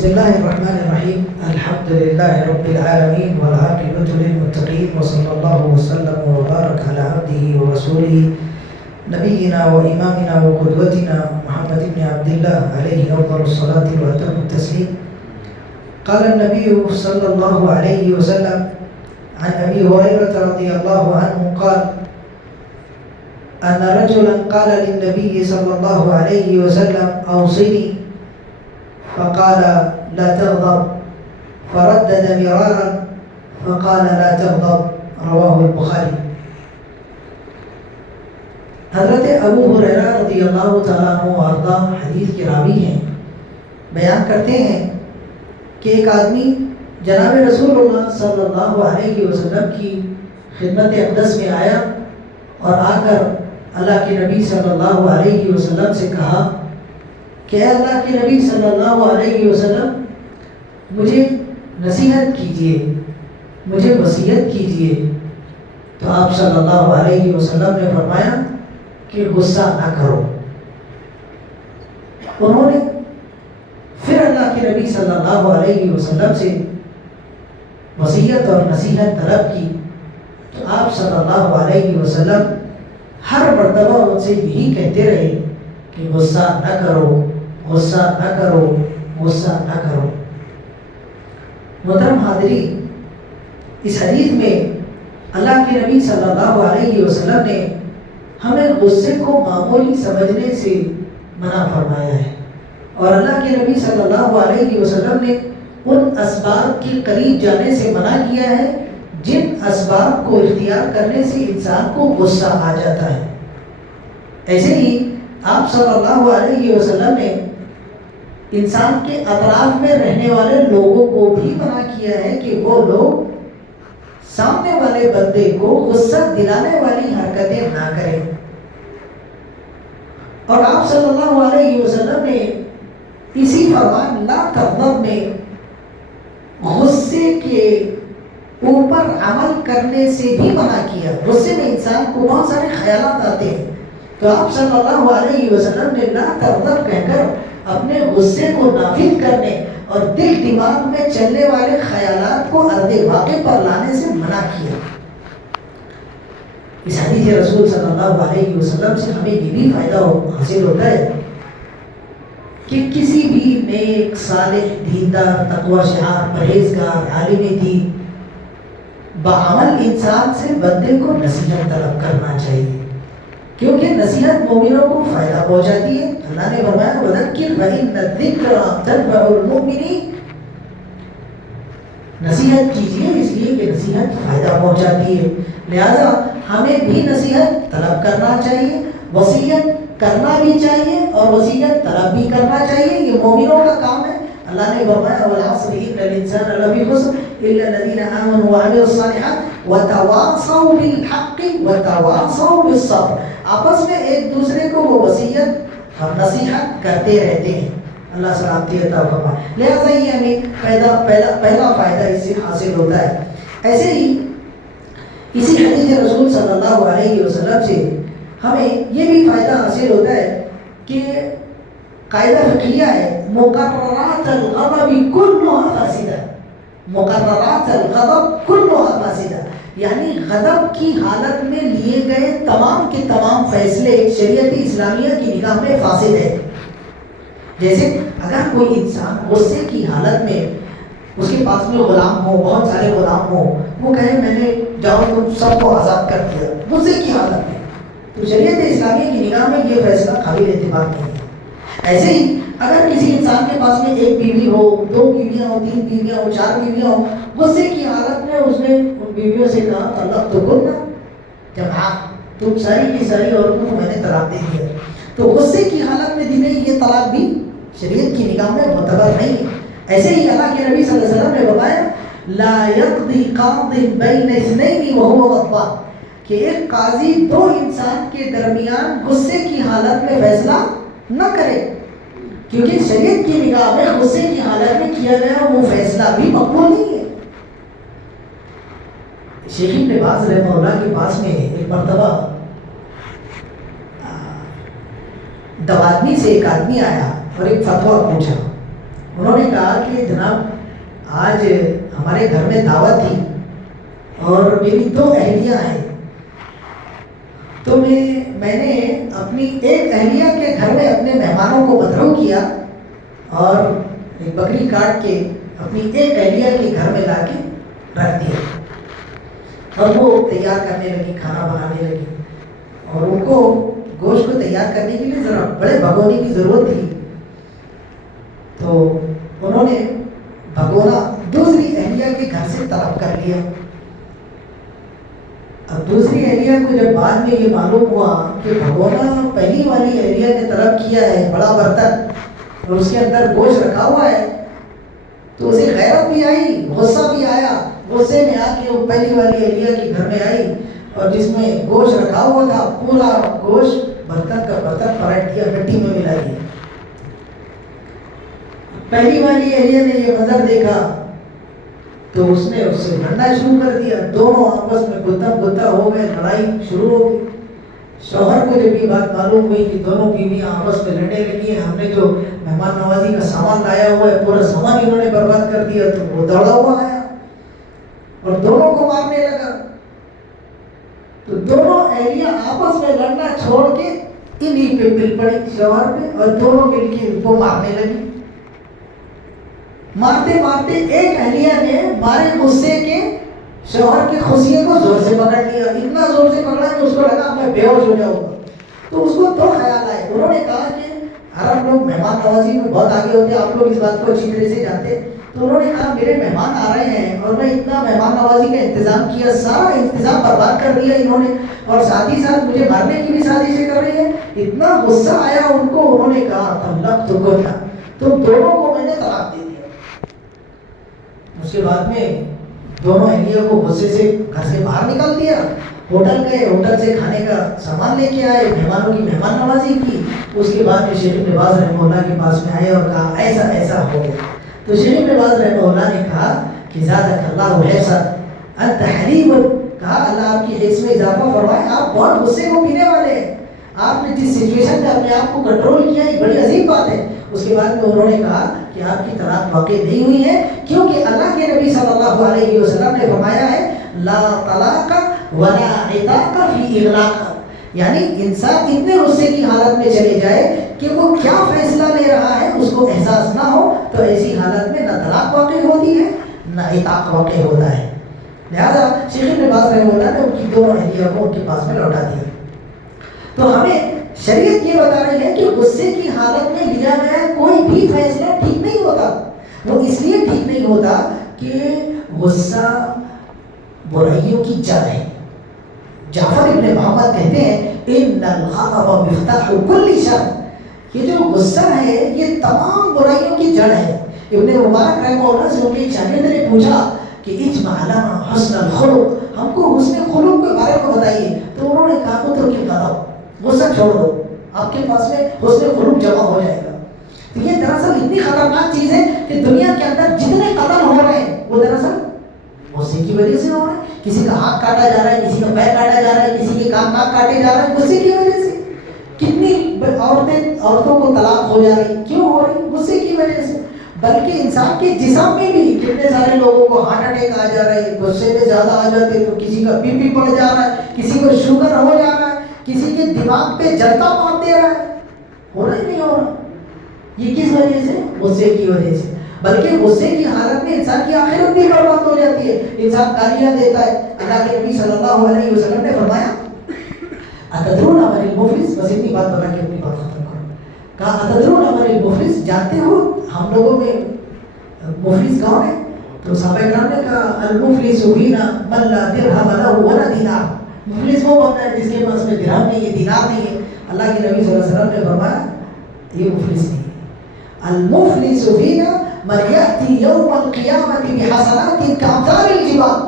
بسم اللہ الرحمن الرحیم الحمد للہ رب العالمین والعاقبۃ للمتقین وصلی اللہ وسلم وبارک علی عبدہ ورسولہ نبینا و امامنا و قدوتنا محمد بن عبداللہ علیہ افضل الصلاة واتم التسلیم. قال النبی صلی اللہ علیہ وسلم عن ابی ہریرہ رضی اللہ عنہ قال ان رجلا قال للنبي صلى الله عليه وسلم اوصني فقال لا تغضب فردد مرارا فقال لا تغضب رواه البخاری. حضرت ابو ہریرہ رضی اللہ تعالیٰ عنہ وارضہ حدیث کے راوی ہیں. بیان کرتے ہیں کہ ایک آدمی جناب رسول اللہ صلی اللہ علیہ وسلم کی خدمت اقدس میں آیا اور آ کر اللہ کے نبی صلی اللہ علیہ وسلم سے کہا کہ اے اللہ کے نبی صلی اللہ علیہ وسلم مجھے نصیحت کیجئے، مجھے وصیت کیجئے. تو آپ صلی اللہ علیہ وسلم نے فرمایا کہ غصہ نہ کرو. انہوں نے پھر اللہ کے نبی صلی اللہ علیہ وسلم سے وصیت اور نصیحت طلب کی. تو آپ صلی اللہ علیہ وسلم ہر مرتبہ ان سے یہی کہتے رہے کہ غصہ نہ کرو، غصہ نہ کرو، غصہ نہ کرو. محترم حاضرین، اس حدیث میں اللہ کے نبی صلی اللہ علیہ وسلم نے ہمیں غصے کو معمولی سمجھنے سے منع فرمایا ہے، اور اللہ کے نبی صلی اللہ علیہ وسلم نے ان اسباب کے قریب جانے سے منع کیا ہے جن اسباب کو اختیار کرنے سے انسان کو غصہ آ جاتا ہے. ایسے ہی آپ صلی اللہ علیہ وسلم نے انسان کے اطراف میں رہنے والے لوگوں کو بھی منع کیا ہے کہ وہ لوگ سامنے والے بندے کو غصہ دلانے والی حرکتیں نہ کریں. اور آپ صلی اللہ علیہ وسلم نے اسی فرمان لا تغضب میں غصے کے اوپر عمل کرنے سے بھی منع کیا. غصے میں انسان کو بہت سارے خیالات آتے ہیں، تو آپ صلی اللہ علیہ وسلم نے لا تغضب کہہ کر اپنے غصے کو نافذ کرنے اور دل دماغ میں چلنے والے خیالات کو ارض واقع پر لانے سے منع کیا. اس حدیث رسول صلی اللہ علیہ وسلم سے ہمیں یہ بھی فائدہ حاصل ہوتا ہے کہ کسی بھی نیک صالح دیندار تقوی شعار پرہیزگار عالم دین باعمل انسان سے بندے کو نصیحت طلب کرنا چاہیے، کیونکہ نصیحت مومنوں کو فائدہ پہنچاتی ہے. اللہ نے فرمایا وَذَكِّرْ فَإِنَّ الذِّكْرَ تَنفَعُ الْمُؤْمِنِينَ. نصیحت کیجیے اس لیے کہ نصیحت فائدہ پہنچاتی ہے. لہذا ہمیں بھی نصیحت طلب کرنا چاہیے، وصیت کرنا بھی چاہیے اور وصیت طلب بھی کرنا چاہیے. یہ مومنوں کا کام ہے. اللہ نے فرمایا وَالْعَصْرِ إِنَّ الْإِنسَانَ لَفِي خُسْرٍ إِلَّا الَّذِينَ آمَنُوا وَعَمِلُوا الصَّالِحَاتِ وَتَوَاصَوْا بِالْحَقِّ وَتَوَاصَوْا بِالصَّبْرِ. آپس میں ایک دوسرے کو وہ وصیت اور نصیحت کرتے رہتے ہیں. اللہ سلامتی عطا فرمائے. لہٰذا یہ ہمیں پہلا فائدہ اس سے حاصل ہوتا ہے. ایسے ہی اسی حدیث رسول صلی اللہ علیہ وسلم سے ہمیں یہ بھی فائدہ حاصل ہوتا ہے کہ قاعدہ فقہیہ ہے مقررات الغضب كلها فاسدہ. مقررات الغضب كلها فاسدہ، یعنی غضب کی حالت میں لیے گئے تمام کے تمام فیصلے شریعت اسلامیہ کی نگاہ میں فاسد ہے. جیسے اگر کوئی انسان غصے کی حالت میں اس کے پاس میں غلام ہو، بہت سارے غلام ہو، وہ کہے میں نے جاؤ تم سب کو آزاد کر دیا غصے کی حالت میں، تو شریعت اسلامیہ کی نگاہ میں یہ فیصلہ قابل اعتبار نہیں ہے. ایسے ہی اگر کسی انسان کے پاس میں ایک بیوی ہو، دو بیویاں ہو، تین بیویاں ہو، چار بیویاں ہو، غصے کی حالت میں اس نے ان بیویوں سے کہا طلاق تو کرنا، جب ہاں تم ساری کی ساری عورتوں کو میں نے طلاق دے دیا، تو غصے کی حالت میں دی گئی یہ طلاق بھی شریعت کی نگاہ میں معتبر نہیں ہے. ایسے ہی اللہ کے نبی صلی اللہ علیہ وسلم نے بتایا لا يقضي قاض بین اثنین وهو غضبان، کہ ایک قاضی دو انسان کے درمیان غصے کی حالت میں فیصلہ نہ کرے، کیونکہ شریعت کی نگاہ میں غصے کی حالت میں کیا گیا وہ فیصلہ بھی مقبول نہیں ہے. شیخ ابن باز رحمہ اللہ کے پاس میں ایک مرتبہ دوادنی سے ایک آدمی آیا اور ایک فتویٰ پوچھا. انہوں نے کہا کہ جناب آج ہمارے گھر میں دعوت تھی اور میری 2 اہلیہ ہیں، تو میں نے اپنی ایک اہلیہ کے گھر میں اپنے مہمانوں کو مدعو کیا اور ایک بکری کاٹ کے اپنی ایک اہلیہ کے گھر میں لا کے رکھ دیا اور وہ تیار کرنے لگی، کھانا بنانے لگی، اور ان کو گوشت کو تیار کرنے کے لیے ذرا بڑے بھگونے کی ضرورت تھی، تو انہوں نے بھگونا دوسری اہلیہ کے گھر سے طلب کر لیا۔ اب دوسری اہلیہ کو جب بعد میں یہ معلوم ہوا کہ بھگونا پہلی والی اہلیہ نے طلب کیا ہے بڑا برتن اور اس کے اندر گوشت رکھا ہوا ہے، تو اسے غیرت بھی آئی، غصہ بھی آیا، غصے میں آ کے وہ پہلی والی اہلیہ کے گھر میں آئی اور جس میں گوشت رکھا ہوا تھا پورا گوشت برتن کا برتن پلٹ دیا، مٹی میں ملا دیا۔ پہلی والی اہلیہ نے یہ منظر دیکھا تو اس نے اس سے لڑنا شروع کر دیا، دونوں آپس میں گتم گتا ہو گئے، لڑائی شروع ہو گئی۔ شوہر کو جب یہ بات معلوم ہوئی کہ دونوں بیویاں آپس میں لڑنے لگی ہیں، ہم نے جو مہمان نوازی کا سامان لایا ہوا ہے پورا سامان انہوں نے برباد کر دیا، تو وہ دوڑا ہوا آیا اور دونوں کو مارنے لگا، تو دونوں اہلیاں آپس میں لڑنا چھوڑ کے انہی پہ مل پڑی، شوہر پہ، اور دونوں مل کے ان کو مارنے لگی۔ مارتے مارتے ایک اہلیہ نے مارے غصے کے شوہر کے خصیے کو زور سے پکڑ لیا، اتنا زور سے پکڑا کہ اس کو لگا میں بے ہوش ہو جاؤں گا۔ تو اس کو 2 خیال آئے، انہوں نے کہا کہ عرب لوگ مہمان نوازی میں بہت آگے ہوتے ہیں، آپ لوگ اس بات کو اچھی طرح سے جانتے، تو انہوں نے کہا میرے مہمان آ رہے ہیں اور میں اتنا مہمان نوازی کا انتظام کیا، سارا انتظام برباد کر دیا انہوں نے، اور ساتھ ہی ساتھ مجھے مارنے کی بھی سازشیں کر رہی ہیں۔ اتنا غصہ آیا ان کو، انہوں نے کہا طلقتکن، تم دونوں کو میں نے طلاق دے دیا۔ اس کے بعد میں دونوں اہلیہ کو غصے سے گھر سے باہر نکال دیا، ہوٹل گئے، ہوٹل سے کھانے کا سامان لے کے آئے، مہمانوں کی مہمان نوازی کی۔ اس کے بعد میں شیخ ابن باز رحمہ اللہ کے پاس میں آئے اور کہا ایسا ایسا ہو گیا، تو شیخ ابن باز رحمہ اللہ نے کہا کہ زادک اللہ حرصا انت حلیم، کہا اللہ آپ کی حرص میں اضافہ فرمائے، آپ بہت غصے کو پینے والے ہیں، آپ نے جس سچویشن میں اپنے آپ کو کنٹرول کیا یہ بڑی عظیم بات ہے۔ اس کے بعد میں انہوں نے کہا کہ آپ کی طلاق واقع نہیں ہوئی ہے، کیونکہ اللہ کے نبی صلی اللہ علیہ وسلم نے فرمایا ہے لا طلاق ولا عتاق فی اغلاق، یعنی انسان اتنے غصے کی حالت میں چلے جائے کہ وہ کیا فیصلہ لے رہا ہے اس کو احساس نہ ہو، تو ایسی حالت میں نہ طلاق واقع ہوتی ہے نہ عتاق واقع ہوتا ہے۔ لہذا شیخ ابن باز رحمہ اللہ نے ان کی دونوں اہلیہ کو ان کے پاس میں لوٹا دیا۔ تو ہمیں شریعت یہ بتا رہی ہے کہ غصے کی حالت میں لیا گیا کوئی بھی فیصلہ ٹھیک نہیں ہوتا، وہ اس لیے ٹھیک نہیں ہوتا کہ غصہ برائیوں کی جڑ ہے۔ جعفر ابن محمد کہتے ہیں ان الغضب مفتاح کل شر، یہ جو غصہ ہے یہ تمام برائیوں کی جڑ ہے۔ ابن مبارک رحمہ اللہ سے ان کے شاگرد نے پوچھا کہ اجمع لنا حسن الخلق، ہم کو حسن خلق کے بارے میں بتائیے، تو انہوں نے کہا اترک الغضب، غصہ چھوڑ دو، آپ کے پاس میں حسن خلق جمع ہو جائے گا۔ تو یہ دراصل اتنی خطرناک چیز ہے کہ دنیا کے اندر جتنے قتل ہو رہے ہیں وہ دراصل غصے کی وجہ سے ہو رہے ہیں۔ کسی کا ہاتھ کاٹا جا رہا ہے، کسی کا پیر کاٹا جا رہا ہے، کسی کے کان ناک کاٹے جا رہے ہیں غصے کی وجہ سے۔ کتنی عورتوں کو طلاق ہو جا رہی، کیوں ہو رہی؟ غصے کی وجہ سے۔ بلکہ انسان کے جسم میں بھی کتنے سارے لوگوں کو ہارٹ اٹیک آ جا رہے ہیں، غصے میں زیادہ آ جاتے، تو کسی کا بی پی بڑھ جا رہا ہے، کسی کو شوگر ہو جا رہا ہے، کسی کے دماغ پہ جلتا مار دے رہا ہے۔ ہو رہا ہی نہیں ہو رہا، یہ کس وجہ سے؟ غصے کی وجہ سے۔ بلکہ غصے کی حالت میں انسان کی آخرت بھی برباد ہو جاتی ہے، انسان گالیاں دیتا ہے۔ اللہ کے نبی صلی اللہ علیہ وسلم نے فرمایا اتدرون من المفلس، بس اتنی بات بتا کے اپنی بات ختم کرو، کہا اتدرون من المفلس، جانتے ہو ہم لوگوں میں مفلس کون ہے؟ تو صحابہ کرام نے کہا المفلس فینا من لا درہم لہ ولا دینار، مفلس وہ ہوتا ہے جس کے پاس میں درہم نہیں ہے، دینار نہیں ہے۔ اللہ کے نبی صلی اللہ علیہ وسلم نے فرمایا یہ مفلس نہیں ہے، المفلس فینا من یأتی یوم القیامت بحسنات کامثال الجبال،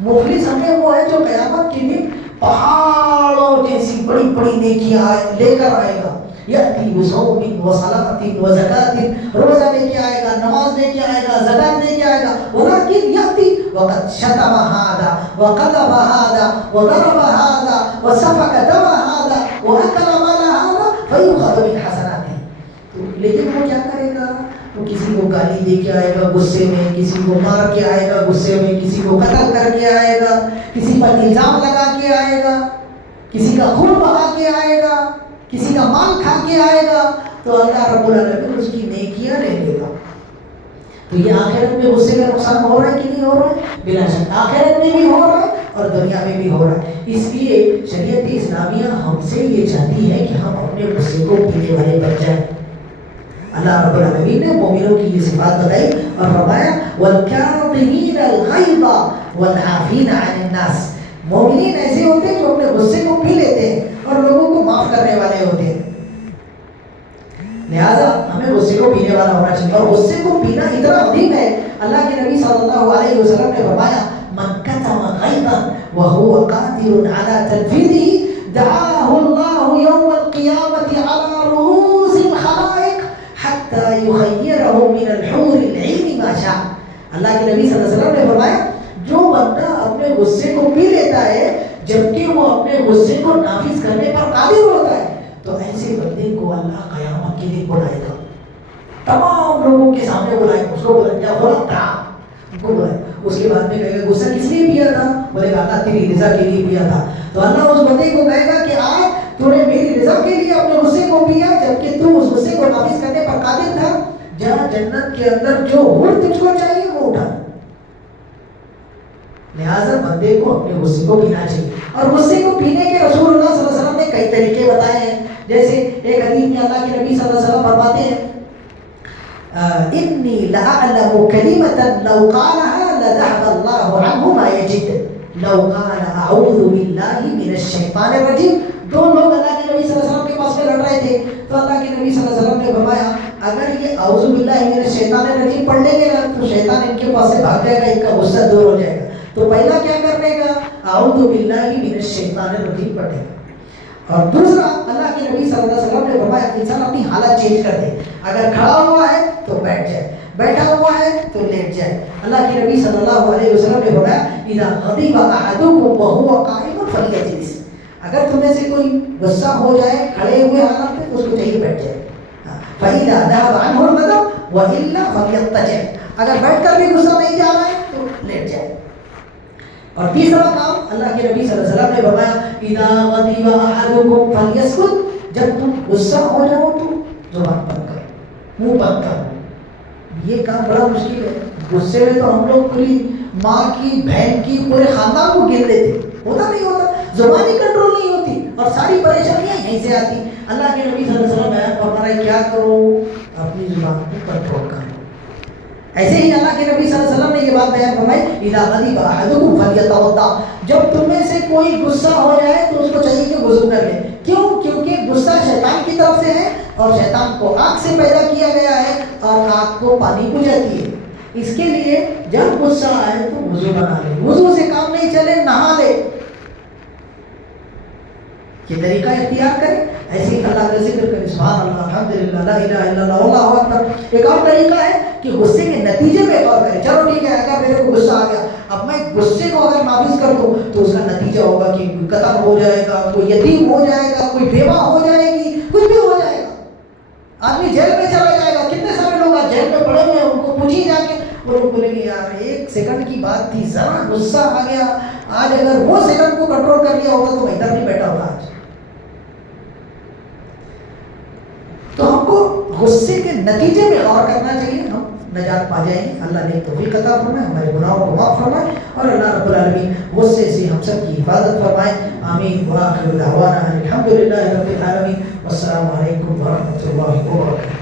مفلس ہمیں وہ ہے جو قیامت کے دن پہاڑوں جیسی بڑی بڑی نیکیاں لے کر آئے گا۔ یأتی بصوم وصلاۃ وزکاۃ، روزہ لے کے آئے گا، نماز لے کے آئے گا، زکات لے کے آئے گا، ولکن یأتی وقد شتم هذا وقذف هذا وضرب هذا وسفك دم هذا وأكل مال هذا فيؤخذ من حسناته، لیکن وہ کیا کرے گا؟ تو کسی کو گالی دے کے آئے گا غصے میں، کسی کو مار کے آئے گا غصے میں، کسی کو قتل کر کے آئے گا، کسی پر الزام لگا کے آئے گا، کسی کا خون بہا کے آئے گا، کسی کا مال کھا کے آئے گا، تو اللہ رب العالمین اس کی نیکیاں لے لے گا۔ تو یہ آخرت میں غصے کا نقصان ہو رہا ہے کہ نہیں ہو رہا ہے؟ بلا شک آخرت میں بھی ہو رہا ہے اور دنیا میں بھی ہو رہا ہے۔ اس لیے شریعت اسلامیہ ہم سے یہ چاہتی ہے کہ ہم اپنے غصے کو پینے والے بن جائیں۔ اللہ رب العالمین نے مومنوں کی یہ صفات بتائی اور فرمایا وَالْكَاظِمِينَ الْغَيْظَ وَالْعَافِينَ عَنِ النَّاسِ۔ مومنین ایسے ہوتے ہیں جو اپنے غصے کو پی لیتے ہیں اور لوگوں کو معاف کرنے والے ہوتے ہیں۔ لہٰذا ہمیں غصے کو پینے والا ہونا چاہیے، اور غصے کو پینا اتنا عظیم ہے، اللہ کے نبی صلی اللہ علیہ وسلم نے فرمایا من كتم غيظا وهو قادر على تنفيذه دعاه الله يوم القيامة على رؤوس الخلائق حتى يخيره من الحور العين ما شاء۔ اللہ کے نبی صلی اللہ علیہ وسلم نے فرمایا جو بندہ اپنے غصے کو پی لیتا ہے جبکہ وہ اپنے غصے کو نافذ کرنے پر قادر ہوتا ہے، تو ایسے بندے کو اللہ قیامت کے لیے بلائے گا، تمام لوگوں کے سامنے بلائے گا، اس کو بلائے گا ان کو بلائے، اس کے بعد میں کہے گا غصہ کس لیے پیا تھا؟ بولے گا اللہ تیری رضا کے لیے پیا تھا۔ تو اللہ اس بندے کو کہے گا کہ آج تو نے میری رضا کے لیے اپنے غصے کو پیا جبکہ تو اس غصے کو نافذ کرنے پر قادر تھا، جہاں جنت کے اندر جو ہر تجھ کو چاہیے وہ اٹھا۔ لہٰذا بندے کو اپنے غصے کو پینا چاہیے، اور غصے کو پینے کے رسول اللہ صلی اللہ علیہ وسلم نے کئی طریقے بتائے ہیں۔ جیسے ایک حدیث میں اللہ کے نبی صلی اللہ علیہ وسلم فرماتے ہیں انی لأعلم کلمۃ لو قالها لذهب الله عنه ما یجد لو قال اعوذ باللہ من الشیطان الرجیم۔ دو لوگ اللہ کے نبی صلی اللہ علیہ وسلم کے پاس میں لڑ رہے تھے، تو اللہ کے نبی صلی اللہ علیہ وسلم نے فرمایا اگر یہ اعوذ باللہ من الشیطان الرجیم پڑھ لیں گے نا تو شیطان ان کے پاس سے بھاگ جائے گا، ان کا غصہ دور ہو جائے گا۔ تو پہلا کیا کرنے کا؟ اعوذ باللہ من الشیطان الرجیم پڑھنے کا۔ اور دوسرا اللہ کے نبی صلی اللہ علیہ وسلم نے فرمایا انسان اپنی حالت چینج کر دے، اگر کھڑا ہوا ہے تو بیٹھ جائے، بیٹھا ہوا ہے تو لیٹ جائے۔ اللہ کے نبی صلی اللہ علیہ وسلم نے فرمایا اذا غضب احدکم وهو قائم فلیجلس۔ اگر تم میں سے کوئی غصہ ہو جائے کھڑے ہوئے حالت میں تو اس کو چاہیے بیٹھ جائے۔ فاذا ذهب عنه الغضب والا فليضطجع۔ اگر بیٹھ کر بھی غصہ نہیں جا رہا ہے تو لیٹ جائے۔ اور تیسرا کام اللہ کے نبی صلی اللہ علیہ وسلم نے فرمایا اذا غضب احدکم فلیسکت۔ جب تم غصہ ہو جاؤ تو زبان بند کرو، منہ بند کرو۔ یہ کام بڑا مشکل ہے، غصے میں تو ہم لوگ پوری ماں کی، بہن کی، پورے خاندان کو گر لیتے، ہوتا نہیں ہوتا، زبان ہی کنٹرول نہیں ہوتی اور ساری پریشانیاں یہیں سے آتی۔ اللہ کے نبی صلی اللہ علیہ وسلم نے فرمایا کیا کرو؟ اپنی زبان کو کنٹرول کرو۔ ایسے ہی اللہ کے نبی صلی اللہ علیہ وسلم نے یہ بات بیان فرمائی اذا غضب احدکم فلیتوضا۔ جب تم میں سے کوئی غصہ ہو جائے تو اس کو چاہیے کہ وضو کر لے۔ کیوں؟ کیونکہ غصہ شیطان کی طرف سے ہے اور شیطان کو آگ سے پیدا کیا گیا ہے اور آگ کو پانی بجھاتی ہے۔ اس کے لیے جب غصہ آئے تو وضو بنا لے، وضو سے کام نہیں چلے نہا لے، یہ طریقہ اختیار کریں۔ ایسے ہی اللہ کا ذکر کریں، سبحان اللہ، الحمدللہ، لا الہ الا اللہ، اللہ اکبر۔ ایک اور طریقہ ہے کہ غصے کے نتیجے میں غور کریں۔ چلو ٹھیک ہے، اگر میرے کو غصہ آ گیا، اب میں غصے کو اگر نافذ کر دوں تو اس کا نتیجہ ہوگا کہ کوئی قتل ہو جائے گا، کوئی یتیم ہو جائے گا، کوئی بیوہ ہو جائے گی، کچھ بھی ہو جائے گا، آدمی جیل میں چلا جائے گا۔ کتنے سارے لوگ آج جیل میں پڑے ہوئے ہیں، ان کو پوچھی جا کے وہ لوگ بولیں گے یار ایک سیکنڈ کی بات تھی، ذرا غصہ آ گیا، آج اگر وہ سیکنڈ کو کنٹرول کر لیا ہوتا تو میں ادھر نہیں بیٹھا ہوتا آج۔ تو ہم کو غصے کے نتیجے میں غور کرنا چاہیے، ہم نجات پا جائیں گے۔ اللہ نے توفیق عطا فرمائے، ہمارے گناہوں کو معاف فرمائے، اور اللہ رب العالمین غصے سے ہم سب کی حفاظت فرمائے۔ آمین۔ وآخر دعوانا الحمدللہ رب العالمین، والسلام علیکم ورحمۃ اللہ وبرکاتہ۔